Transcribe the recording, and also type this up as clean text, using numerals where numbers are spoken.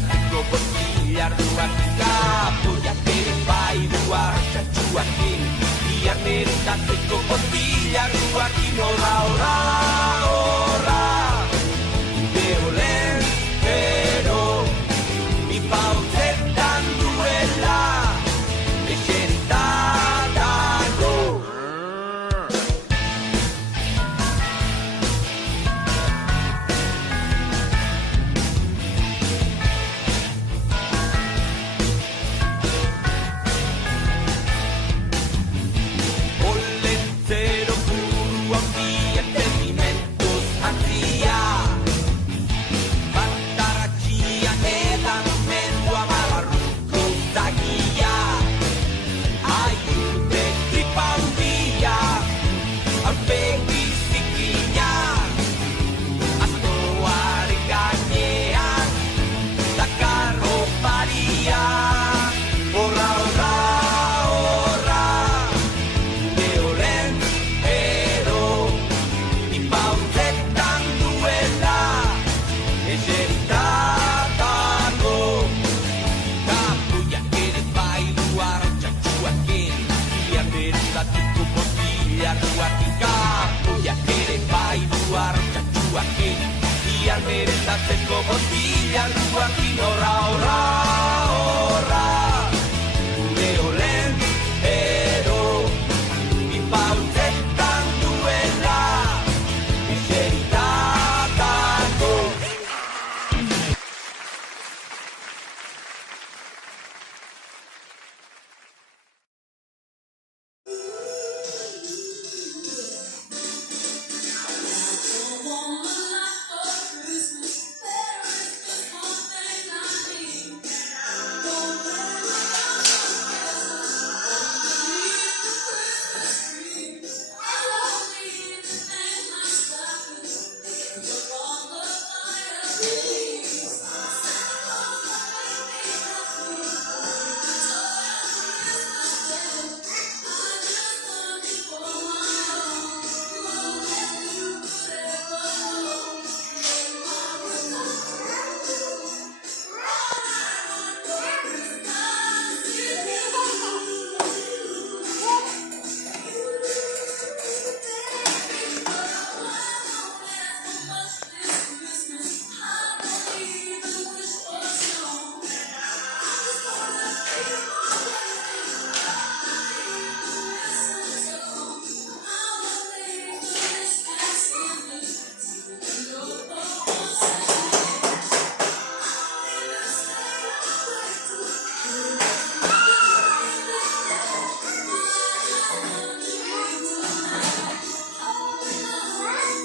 merentatzeko botilarduak kapoiak ere bai duar txatxuakin bihar merentatzeko botilarduak inora ora ora Deolen pero mi pauzetan duela eserita dago Olentzero buruan bi entenimentos handia Bantaratxia edan mendua malarruko zagia Aiute tripa handia aurpegi zikina Astoaren gainean dakar oparia Horra, horra, horra Deolen ero ipauzetan duela eserita dago Kapuiak ere bai duar txatxuakin bihar merentatuko botilarduakin Kapuiak ere bai duar txatxuakin bihar merentatzeko botilarduakin Horra, horra